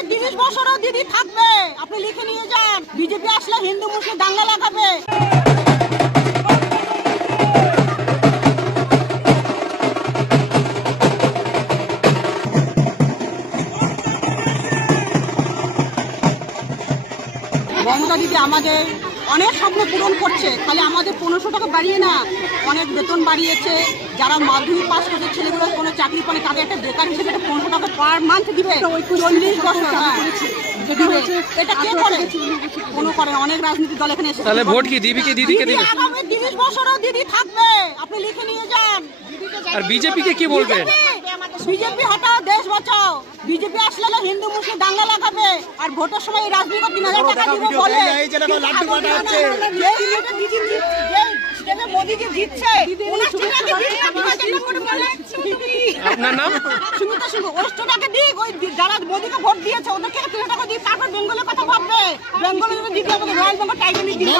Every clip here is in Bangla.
আগামী 30 বছরও দিদি থাকবে। আপনি লিখে নিয়ে যান, বিজেপি আসলে হিন্দু মুসলিম দাঙ্গা লাগাবে। মমতা দিদি আমাদের অনেক স্বপ্ন পূরণ করছে, খালি আমাদের 1500 টাকা বাড়িয়ে না, অনেক বেতন বাড়িয়েছে। যারা মাধ্যমিক পাস করছে ছেলেগুলো কোনো চাকরি পায় তাদের একটা বেকার হিসেবে একটা 1500 টাকা পার মান্থ দিবে। 40 বছর এটা কে করে? কোনো করে অনেক রাজনৈতিক দল এখানে এসে। তাহলে ভোট কি দিদিকে দিবে? আগামী 30 বছরও দিদি থাকবে। আপনি লিখে নিয়ে যান। আর বিজেপি কে কি বলবেন? বিজেপি হটাও, দেশ বাঁচাও। বিজেপি আসলে হিন্দু মুসলিম দাঙ্গা লাগাবে। আর ভোটের সময় রাজনীতি 3000 টাকা দিবে বলে মোদিজি জিতছে। আপনার নাম? সুমিতা সিংহ। ওষ্টটাকে দিক, ওই যারা মোদিকে ভোট দিয়েছে ওদেরকে 3 টাকা দিক, তারপর বেঙ্গলের কথা ভাববে। বেঙ্গলে যদি দিতে আমাদের রয়্যাল বেঙ্গল টাইগার লিগ দিবে।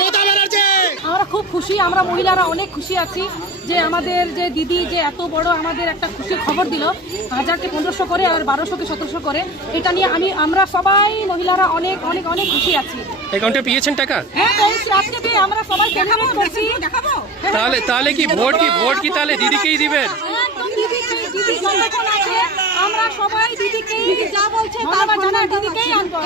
আমরা খুব খুশি, আমরা মহিলারা অনেক খুশি আছি যে আমাদের যে দিদি যে এত বড় আমাদের একটা খুশির খবর দিল, 1000কে 1500 করে আর 1200কে 1700 করে। এটা নিয়ে আমরা সবাই মহিলারা অনেক অনেক অনেক খুশি আছি। অ্যাকাউন্টে পেয়েছেন টাকা? হ্যাঁ, আজকে দিয়ে আমরা সবাই পেমেন্ট করছি। তাহলে কি ভোট কি তাহলে দিদিকেই দিবেন? দিদি সংগঠন আছে, আমরা সবাই দিদিকে যা বলছে বাবা জানা দিদিকেই আনবো।